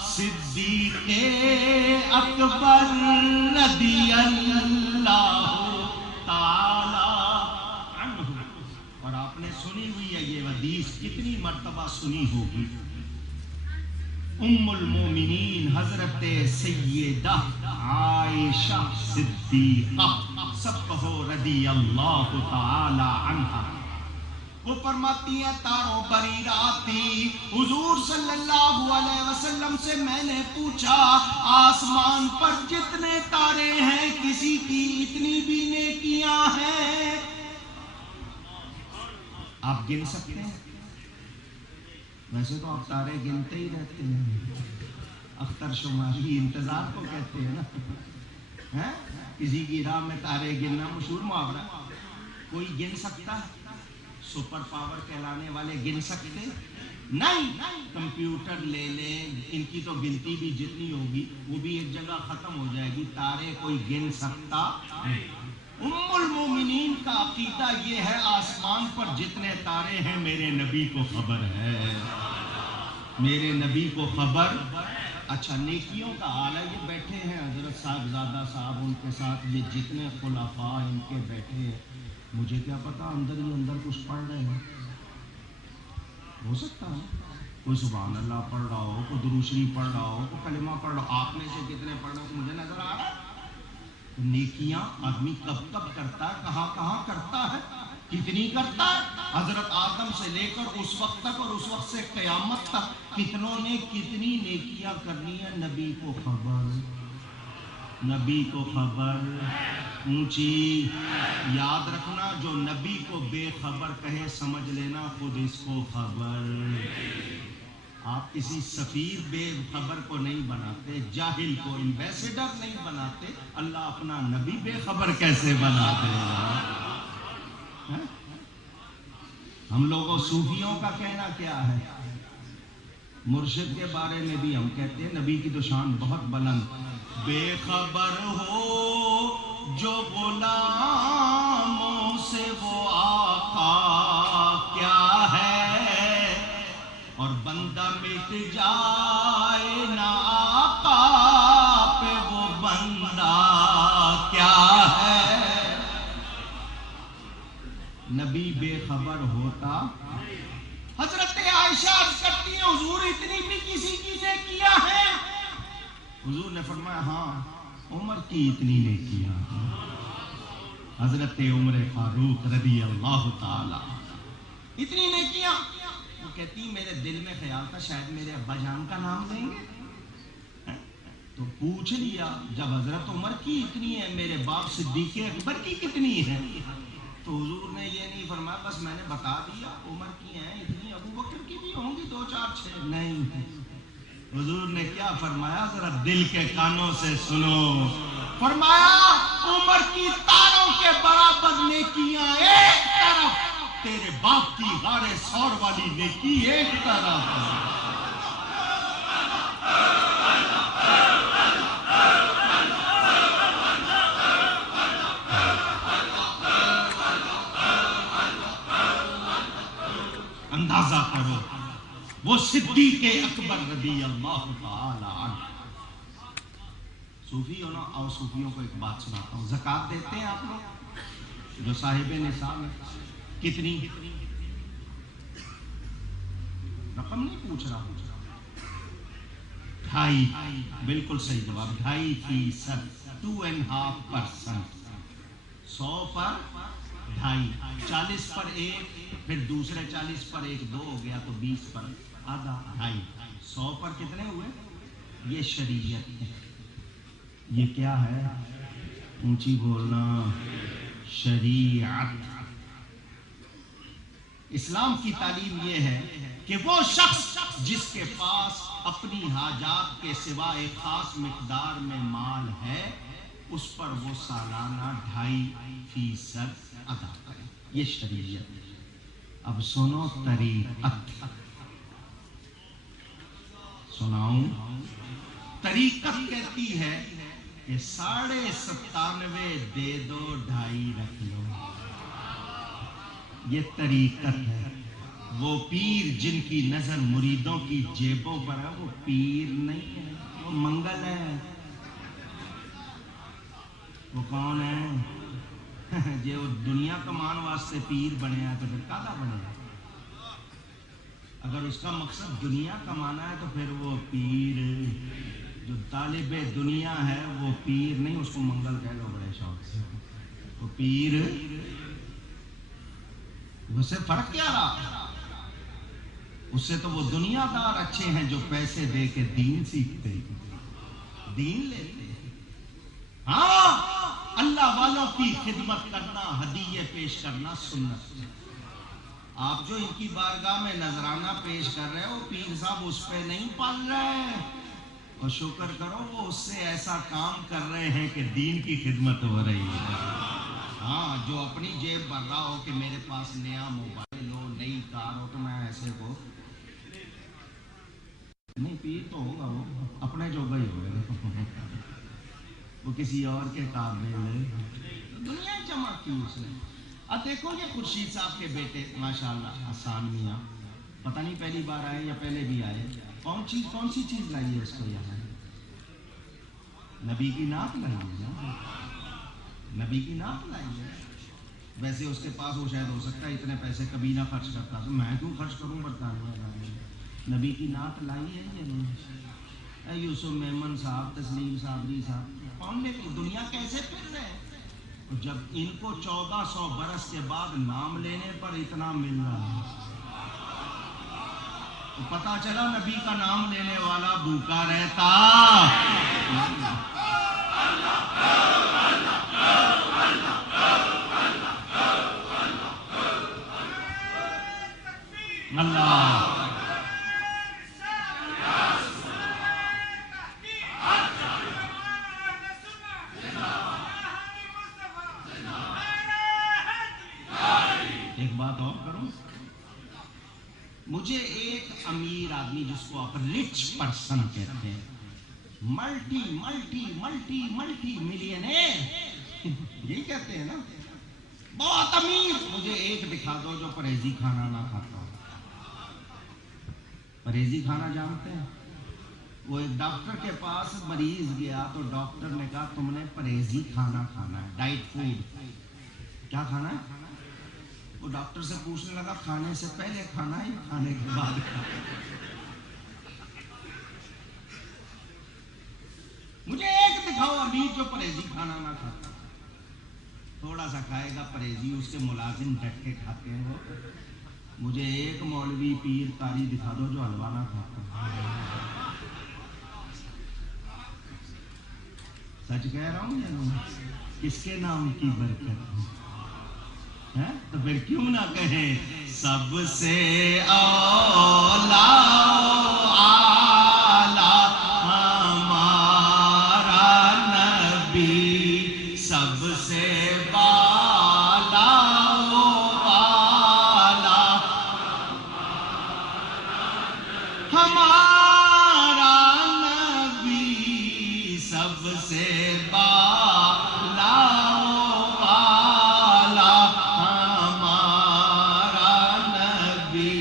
صدیق اکبر رضی اللہ تعالی عنہ۔ اور آپ نے سنی ہوئی ہے یہ حدیث، کتنی مرتبہ سنی ہوگی، ام المومنین حضرت سیدہ عائشہ صدیقہ، سب کہو رضی اللہ تعالی عنہا۔ وہ فرماتی ہیں تاروں بری رات تھی، حضور صلی اللہ علیہ وسلم سے میں نے پوچھا آسمان پر جتنے تارے ہیں کسی کی اتنی بھی نیکیاں ہیں؟ آپ گن سکتے ہیں؟ ویسے تو آپ تارے گنتے ہی رہتے ہیں، اختر شماری انتظار کو کہتے ہیں نا، کسی کی راہ میں تارے گننا مشہور محاورہ۔ کوئی گن سکتا ہے؟ سپر پاور کہلانے والے گن سکتے؟ نہیں، کمپیوٹر لے لیں، ان کی تو گنتی بھی جتنی ہوگی وہ بھی ایک جگہ ختم ہو جائے گی، تارے کوئی گن سکتا نہیں۔ ام المومنین کا عقیدہ یہ ہے آسمان پر جتنے تارے ہیں میرے نبی کو خبر ہے، میرے نبی کو خبر۔ اچھا نیکیوں کا حال ہے، یہ بیٹھے ہیں حضرت صاحبزادہ صاحب، ان کے ساتھ یہ جتنے خلفاء ان کے بیٹھے ہیں، مجھے کیا پتا اندر ہی اندر کچھ پڑھ رہے ہیں، ہو سکتا ہے کوئی سبحان اللہ پڑھ رہا ہو، کوئی درود شریف پڑھ رہا ہو، کوئی کلمہ پڑھ رہا ہو، آپ میں سے کتنے پڑھ رہے ہو مجھے نظر آ رہا ہے۔ نیکیاں آدمی کب کب کرتا ہے، کہاں کہاں کرتا ہے، کتنی کرتا ہے، حضرت آدم سے لے کر اس وقت تک اور اس وقت سے قیامت تک کتنوں نے کتنی نیکیاں کرنی ہے، نبی کو خبر، نبی کو خبر۔ اونچی یاد رکھنا، جو نبی کو بے خبر کہے سمجھ لینا خود اس کو خبر۔ آپ کسی سفیر بے خبر کو نہیں بناتے، جاہل کو ایمبیسیڈر نہیں بناتے، اللہ اپنا نبی بے خبر کیسے بنا دے گا؟ ہم لوگوں صوفیوں کا کہنا کیا ہے، مرشد کے بارے میں بھی ہم کہتے ہیں نبی کی تو شان بہت بلند، بے خبر ہو جو غلاموں سے وہ آقا کیا ہے، اور بندہ مٹ جائے نہ آقا پہ وہ بندہ کیا ہے۔ نبی بے خبر ہوتا، حضرت عائشہ عرض کرتی ہیں حضور اتنی بھی کسی کی نے کیا ہے، حضور نے فرمایا ہاں عمر کی اتنی نے کیا، حضرت عمر فاروق رضی اللہ تعالی اتنی نے کیا۔ وہ کہتی میرے دل میں خیال تھا شاید میرے ابا جان کا نام لیں گے، تو پوچھ لیا جب حضرت عمر کی اتنی ہے میرے باپ صدیق اکبر کی کتنی ہے، تو حضور نے یہ نہیں فرمایا بس میں نے بتا دیا عمر کی ہیں اتنی، ابو بکر کی بھی ہوں گی 2 4 6، نہیں، حضور نے کیا فرمایا ذرا دل کے کانوں سے سنو، فرمایا عمر کی تاروں کے برابر نیکیاں ایک طرف، تیرے باپ کی غار ثور والی نیکی ایک طرف۔ اندازہ کرو وہ صدیق اکبر رضی اللہ تعالی عنہ۔ صوفی ہو نا، اور صوفیوں کو ایک بات سناتا ہوں، زکوٰۃ دیتے ہیں آپ لوگ جو صاحب نصاب ہے، کتنی رقم نہیں پوچھ رہا، 2.5، بالکل صحیح جواب، 2.5%، 2.5%، 100 پر 2.5، 40 پر 1، پھر دوسرے 40 پر 1 2 ہو گیا تو 20 پر آدھا، 2.5، 100 پر کتنے ہوئے؟ یہ شریعت ہے، یہ کیا ہے؟ اونچی بولنا، شریعت۔ اسلام کی تعلیم یہ ہے کہ وہ شخص جس کے پاس اپنی حاجات کے سوا ایک خاص مقدار میں مال ہے اس پر وہ سالانہ 2.5% ادا کرے، یہ شریعت ہے۔ اب سنو طریقت، سناؤں، طریقت کہتی ہے کہ 97.5 دے دو 2.5 رکھ لو، یہ طریقت ہے۔ وہ پیر جن کی نظر مریدوں کی جیبوں پر ہے وہ پیر نہیں ہے، وہ منگل ہے۔ وہ کون ہے؟ جو دنیا کمان واسطے پیر بنے تو پھر کالا بنے گا؟ اگر اس کا مقصد دنیا کمانا ہے تو پھر وہ پیر، جو طالب دنیا ہے وہ پیر نہیں، اس کو منگل کہہ لو بڑے شوق سے، وہ پیر۔ اس سے فرق کیا رہا؟ اس سے تو وہ دنیا دار اچھے ہیں جو پیسے دے کے دین سیکھتے ہیں، دین لیتے ہیں۔ ہاں اللہ والوں کی خدمت کرنا، ہدیے پیش کرنا سنت ہے۔ آپ جو ان کی بارگاہ میں نذرانہ پیش کر رہے ہو پیر صاحب اس پہ نہیں پل رہے، اور شکر کرو وہ اس سے ایسا کام کر رہے ہیں کہ دین کی خدمت ہو رہی ہے۔ ہاں جو اپنی جیب بھر رہا ہو کہ میرے پاس نیا موبائل ہو، نئی کار ہو، تو میں ایسے کو نہیں پیر تو ہوگا، وہ اپنے جوگا ہی ہوگا، وہ کسی اور کے قابل دنیا جمع کی اس نے۔ اب دیکھو یہ خورشید صاحب کے بیٹے ماشاءاللہ حسان میاں، پتہ نہیں پہلی بار آئے یا پہلے بھی آئے، کون سی چیز لائی ہے اس کو یہاں؟ نبی کی نعت لائی ہے نا، نبی کی نعت لائی ہے۔ ویسے اس کے پاس وہ شاید ہو سکتا ہے اتنے پیسے کبھی نہ خرچ کرتا، تو میں کیوں خرچ کروں برطانیہ میں؟ نبی کی نعت لائی ہے یا نہیں؟ اے یوسف میمن صاحب، تسلیم صابری صاحب، کون نے دنیا کیسے پھر رہے ہیں؟ جب ان کو 1400 برس کے بعد نام لینے پر اتنا مل رہا ہے تو پتا چلا نبی کا نام لینے والا بھوکا رہتا۔ اللہ ایک بات اور کروں، مجھے ایک امیر آدمی جس کو آپ رچ پرسن کہتے ہیں، multi multi multi multi millionaire یہی کہتے ہیں نا، بہت امیر، مجھے ایک دکھا دو جو پرہیزی کھانا نہ کھاتا ہو۔ پرہیزی کھانا جانتے ہیں؟ وہ ایک ڈاکٹر کے پاس مریض گیا تو ڈاکٹر نے کہا تم نے پرہیزی کھانا کھانا ہے، ڈائٹ فوڈ۔ کیا کھانا ہے؟ وہ ڈاکٹر سے پوچھنے لگا کھانے سے پہلے کھانا ہے یا کھانے کے بعد کھانا؟ مجھے ایک دکھاؤ امیر جو پرہیزی کھانا نہ کھاتا، تھوڑا سا کھائے گا پرہیزی، اس کے ملازم ڈٹ کے کھاتے ہیں وہ۔ مجھے ایک مولوی پیر قاری دکھا دو جو حلوہ نہ کھاتا۔ سچ کہہ رہا ہوں یا نہیں؟ کس کے نام کی برکت ہے؟ تو پھر کیوں نہ کہیں سب سے اولا اعلیٰ ہمارا نبی، سب سے بالا والا ہمارا نبی، سب سے بالا والا ہمارا نبی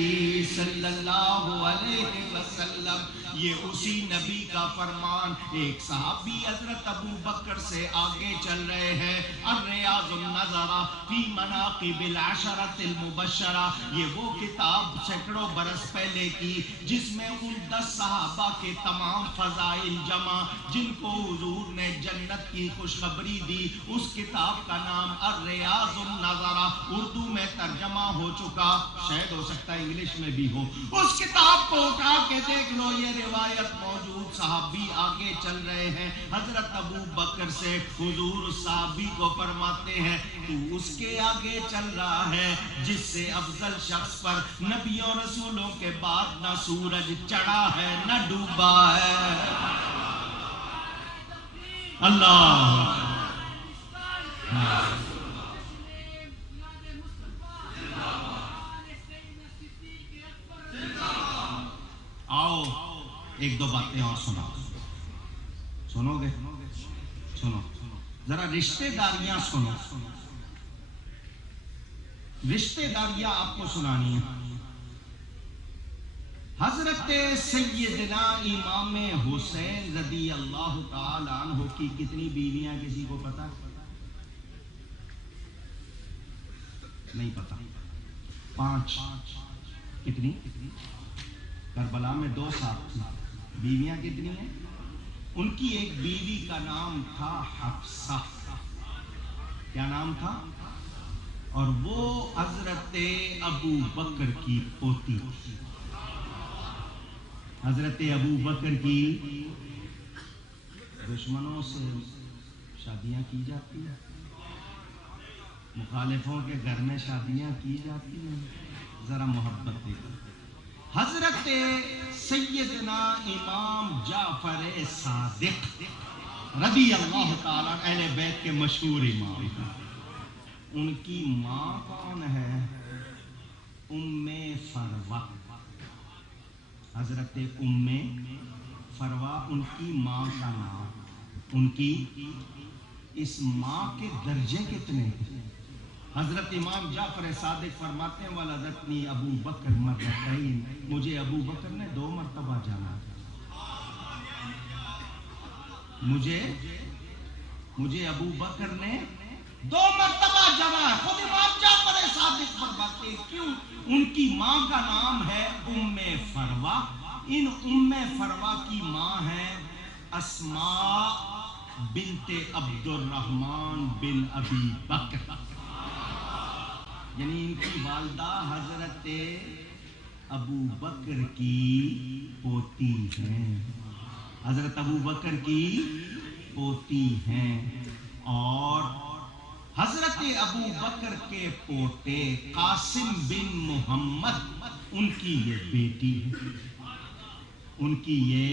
صلی اللہ علیہ وسلم۔ یہ اسی نبی کا فرمان، ایک صحابی حضرت ابو بکر سے آگے چل رہے ہیں، الریاض النظرہ فی مناقب العشرۃ المبشرہ، یہ وہ کتاب سینکڑوں برس پہلے کی جس میں ان 10 صحابہ کے تمام فضائل جمع جن کو حضور نے جنت کی خوشخبری دی۔ اس کتاب کا نام الریاض النظرہ، اردو میں ترجمہ ہو چکا، شاید ہو سکتا ہے انگلش میں بھی ہو۔ اس کتاب کو اٹھا کے دیکھ لو، یہ روایت موجود، صحابی آگے چل رہے ہیں حضرت ابو بکر سے، حضور صحابی کو فرماتے ہیں تو اس کے آگے چل رہا ہے جس سے افضل شخص پر نبیوں رسولوں کے بعد نہ سورج چڑھا ہے نہ ڈوبا ہے۔ اللہ آؤ ایک دو باتیں اور سنو گے؟ سنو ذرا رشتہ داریاں سنو، رشتہ داریاں آپ کو سنانی ہیں۔ حضرت سیدنا امام حسین رضی اللہ تعالی عنہ کی کتنی بیویاں کسی کو پتا؟ نہیں پتا؟ 5۔ کتنی؟ کربلا میں 2 صاحب تھے، بیویاں کتنی ہیں؟ ان کی ایک بیوی کا نام تھا حفصہ۔ کیا نام تھا؟ اور وہ حضرت ابو بکر کی پوتی تھی۔ حضرت ابو بکر کی دشمنوں سے شادیاں کی جاتی ہیں، مخالفوں کے گھر میں شادیاں کی جاتی ہیں، ذرا محبت دیکھو۔ حضرت سیدنا امام جعفر صادق رضی اللہ تعالیٰ اہل بیت کے مشہور امام، ان کی ماں کون ہے؟ ام فروہ۔ حضرت ام فروا ان کی ماں کا نام، ان کی اس ماں کے درجے کتنے تھے؟ حضرت امام جعفر صادق فرماتے ہیں ولدتنی ابو بکر مرتين، مجھے ابو بکر نے 2 مرتبہ جانا، مجھے ابو بکر نے 2 مرتبہ جانا ہے۔ خود امام جعفر صادق فرماتے ہیں کیوں؟ ان کی ماں کا نام ہے ام فروا، ان ام فروا کی ماں ہے اسماء بنت عبد الرحمن بن ابی بکر، یعنی ان کی والدہ حضرت ابو بکر کی پوتی ہیں، حضرت ابو بکر کی پوتی ہیں، اور حضرت ابو بکر کے پوتے قاسم بن محمد ان کی یہ بیٹی ہے، ان کی یہ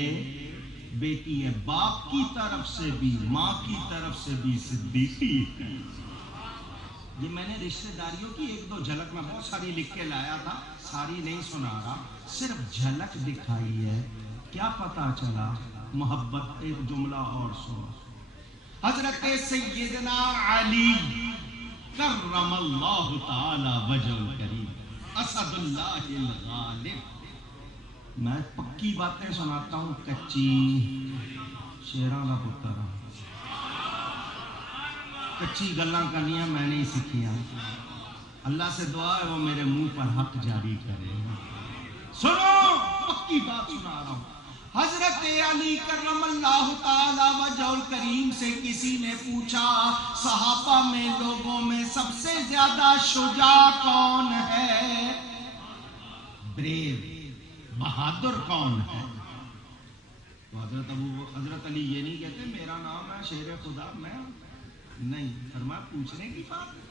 بیٹی ہے، باپ کی طرف سے بھی ماں کی طرف سے بھی صدیقی ہے۔ یہ میں نے رشتہ داریوں کی 1-2 جھلک میں بہت ساری لکھ کے لایا تھا، ساری نہیں سنا رہا، صرف جھلک دکھائی ہے، کیا پتا چلا محبت۔ ایک جملہ اور سنو، حضرت سیدنا علی کرم اللہ تعالی وجہ الکریم اسد اللہ الغالب، میں پکی باتیں سناتا ہوں، کچی شیراں دا پتر، کچی گلاں کرنیاں میں نہیں سیکھیاں، اللہ سے دعا ہے وہ میرے منہ پر حق جاری کرے۔ سنو پکی بات سنا رہا ہوں، حضرت علی کرم اللہ تعالی وجہ الکریم سے کسی نے پوچھا صحابہ میں لوگوں میں سب سے زیادہ شجاع کون ہے، بریو بہادر کون ہے؟ تو حضرت علی یہ نہیں کہتے میرا نام ہے شیر خدا، میں نہیں، فرمایا پوچھنے کی بات ہے۔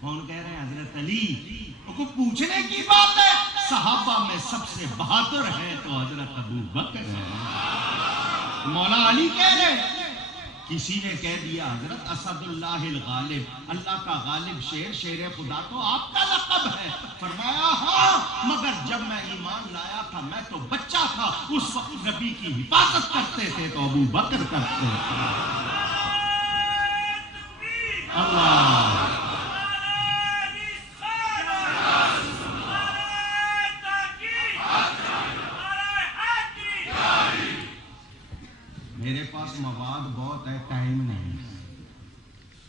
کون کہہ رہے ہیں؟ حضرت علی کو پوچھنے کی بات ہے، صحابہ میں سب سے بہادر ہے تو حضرت ابو بکر ہے، مولا علی کہہ رہے ہیں۔ کسی نے کہہ دیا حضرت اسد اللہ الغالب، اللہ کا غالب شیر، شیر خدا تو آپ کا لقب ہے۔ فرمایا ہاں، مگر جب میں ایمان لایا تھا میں تو بچہ تھا، اس وقت نبی کی حفاظت کرتے تھے تو ابو بکر کرتے تھے۔ اللہ میرے پاس مواد بہت ہے، ٹائم نہیں،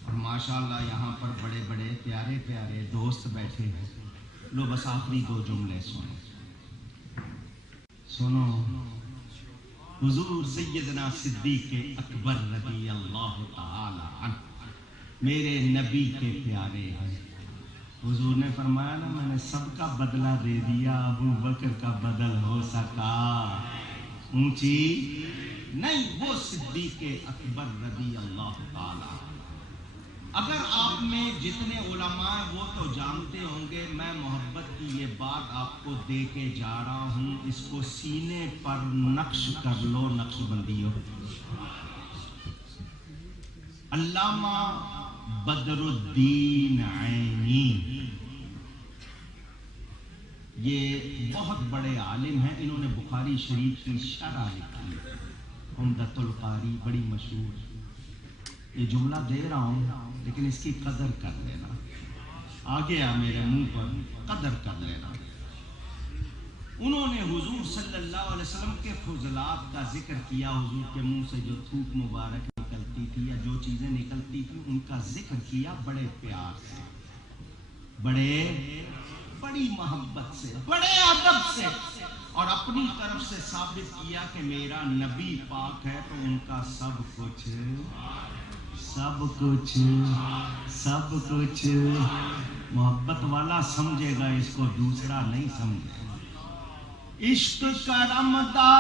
اور ماشاءاللہ یہاں پر بڑے بڑے پیارے پیارے دوست بیٹھے ہیں، لو بس آخری 2 جملے سنو۔ حضور سیدنا صدیق اکبر رضی اللہ تعالی عنہ میرے نبی کے پیارے ہیں، حضور نے فرمایا نا میں نے سب کا بدلہ دے دیا، ابو بکر کا بدل ہو سکا، اونچی نہیں، وہ صدیق اکبر رضی اللہ تعالی۔ اگر آپ میں جتنے علماء ہیں وہ تو جانتے ہوں گے، میں محبت کی یہ بات آپ کو دے کے جا رہا ہوں، اس کو سینے پر نقش کر لو، نقش بندیوں۔ علامہ بدر الدین عینی یہ بہت بڑے عالم ہیں، انہوں نے بخاری شریف کی شرح لکھی ہے، عمدۃ القاری، بڑی مشہور۔ یہ جملہ دے رہا ہوں لیکن اس کی قدر کر لینا، آگے آ میرے منہ پر قدر کر لینا۔ انہوں نے حضور صلی اللہ علیہ وسلم کے فضلات کا ذکر کیا، حضور کے منہ سے جو تھوک مبارک نکلتی تھی یا جو چیزیں نکلتی تھی ان کا ذکر کیا بڑے پیار سے، بڑی محبت سے، بڑے ادب سے، اور اپنی طرف سے ثابت کیا کہ میرا نبی پاک ہے تو ان کا سب کچھ محبت والا سمجھے گا، اس کو دوسرا نہیں سمجھے گا۔ عشق کرم دا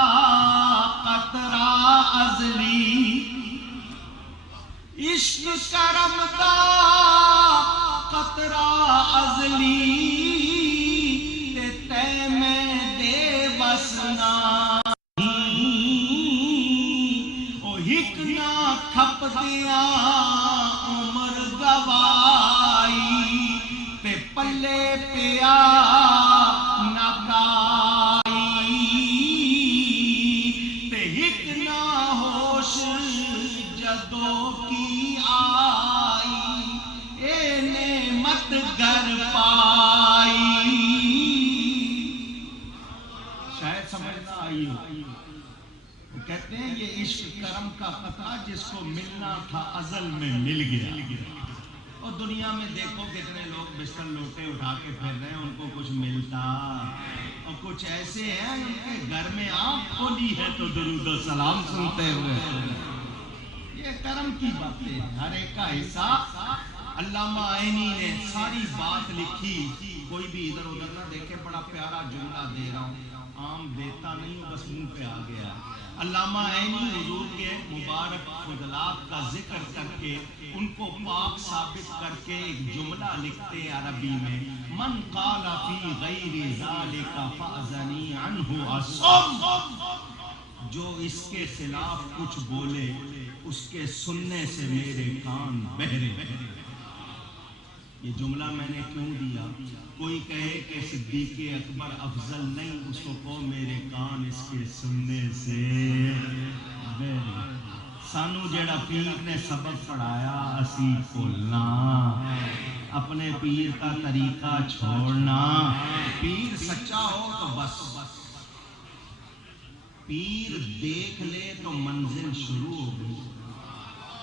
قطرہ ازلی، عشق کرم دا قطرہ ازلی، تے میں دے وسنا او ہک نہ کھپ دیا عمر گوائی، تے پلے پیا نہ کائی، خدمت گر پائی. شاید سمجھ نہ آئی ہو. وہ کہتے ہیں یہ عشق کرم کا قطرہ جس کو ملنا تھا ازل میں مل گیا. اور دنیا میں دیکھو کتنے لوگ بستر لوٹے اٹھا کے پھر رہے ہیں، ان کو کچھ ملتا، اور کچھ ایسے ہیں ان کے گھر میں آنکھ کھولی ہے تو درود و سلام سنتے ہوئے. یہ کرم کی باتیں ہیں، ہر ایک کا حصہ. علامہ عینی نے ساری بات لکھی، کوئی بھی ادھر ادھر نہ دیکھے. بڑا پیارا جملہ دے رہا ہوں، عام دیتا نہیں ہوں، بس منہ پہ آ گیا. علامہ عینی حضور کے مبارک فضلات کا ذکر کر کے ان کو پاک ثابت کر کے ایک جملہ لکھتے عربی میں، من قال فی غیر ذالک فاذنی عنہ اصم. جو اس کے خلاف کچھ بولے اس کے سننے سے میرے کان بہرے. یہ جملہ میں نے کیوں دیا؟ کوئی کہے کہ صدیق اکبر افضل نہیں، اس کو کہو میرے کان اس کے سننے سے بہرے. سانو جیڑا پیر نے سبق پڑھایا اسی بولنا، اپنے پیر کا طریقہ چھوڑنا. پیر سچا ہو تو بس، پیر دیکھ لے تو منزل شروع ہو گئی،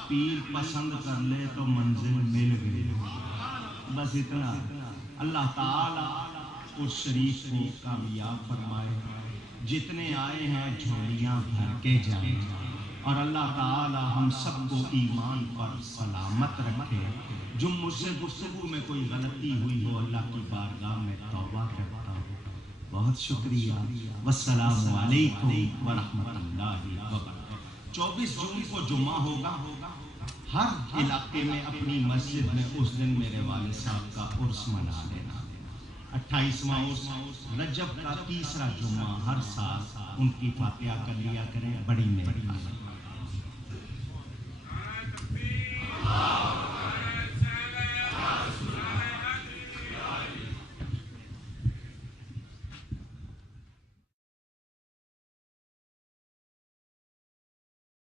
پیر پسند کر لے تو منزل مل گئی. بس اتنا. اللہ تعالی اس شریف کو کامیاب فرمائے. جتنے آئے ہیں جھولیاں بھر کے جائیں، اور اللہ تعالی ہم سب کو ایمان پر سلامت رکھے. جو مجھ سے گفتگو میں کوئی غلطی ہوئی ہو اللہ کی بارگاہ میں توبہ کرتا ہوں. بہت شکریہ. والسلام علیکم ورحمۃ اللہ وبرکاتہ. 24 جون کو جمعہ ہوگا. ہر علاقے میں اپنی مسجد میں اس دن میرے والد صاحب کا عرس منا لینا. 28واں عرس رجب کا تیسرا جمعہ ہر سال ان کی فاتحہ کر لیا کریں. بڑی مہربانی.